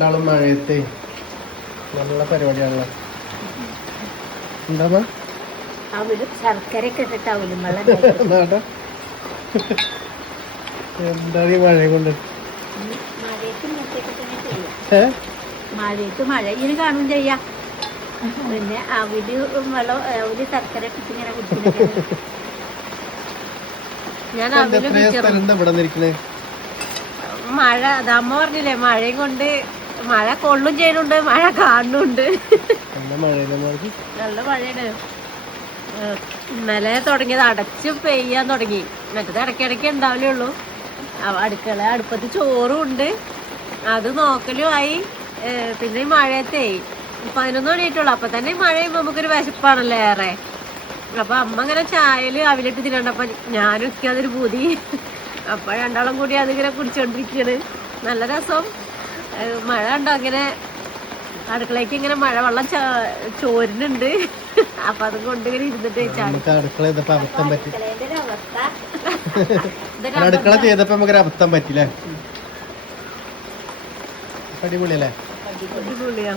രണ്ടാളും മഴയത്തെ നല്ല പരിപാടിയാണല്ലോ. എന്താ ശർക്കരയൊക്കെ ഇട്ടിട്ട് അവലും വെള്ളം എന്താ ഈ മഴ കൊണ്ട് മഴയത്ത് മഴ ഇങ്ങനെ കാണും ചെയ്യാം. പിന്നെ അവല് വെള്ളം അവല് ശർക്കര ഇട്ടിട്ട് ഇങ്ങനെ കുടിക്കുന്നത്. ഞാൻ മഴ അമ്മ പറഞ്ഞില്ലേ മഴയും കൊണ്ട് മഴ കൊള്ളും ചെയ്യുന്നുണ്ട്, മഴ കാണുന്നുണ്ട്. നല്ല മഴയാണ്. ഇന്നലെ തുടങ്ങിയത് അടച്ച് പെയ്യാൻ തുടങ്ങി. മറ്റേത് ഇടയ്ക്കിടയ്ക്ക് ഉണ്ടാവില്ലേ ഉള്ളൂ. അടുപ്പത്ത് ചോറും ഉണ്ട്, അത് നോക്കലും ആയി. പിന്നെ ഈ മഴയത്തേ 11 മണിയായിട്ടുള്ളു. അപ്പൊ തന്നെ മഴ ചെയ്യുമ്പോ നമുക്കൊരു വിശപ്പാണല്ലോ ഏറെ. അപ്പൊ അമ്മ ഇങ്ങനെ ചായല് അവിലിട്ട് തിന്നണ്ടപ്പോ ഞാനും എനിക്ക് അതൊരു പൂതി. അപ്പൊ രണ്ടാളും കൂടി അതിങ്ങനെ കുടിച്ചോണ്ടിരിക്കാണ്. നല്ല രസം. മഴ ഉണ്ടോ അങ്ങനെ അടുക്കളയ്ക്ക് ഇങ്ങനെ മഴ വെള്ളം ചോരുന്നുണ്ട്. അപ്പൊ അത് കൊണ്ട് ഇങ്ങനെ ഇരുന്നിട്ട് അടുക്കള ചെയ്തപ്പോ നമുക്കൊരു അബദ്ധം പറ്റില്ലേ? അടിപൊളിയല്ലേ? അടിപൊളിയാ.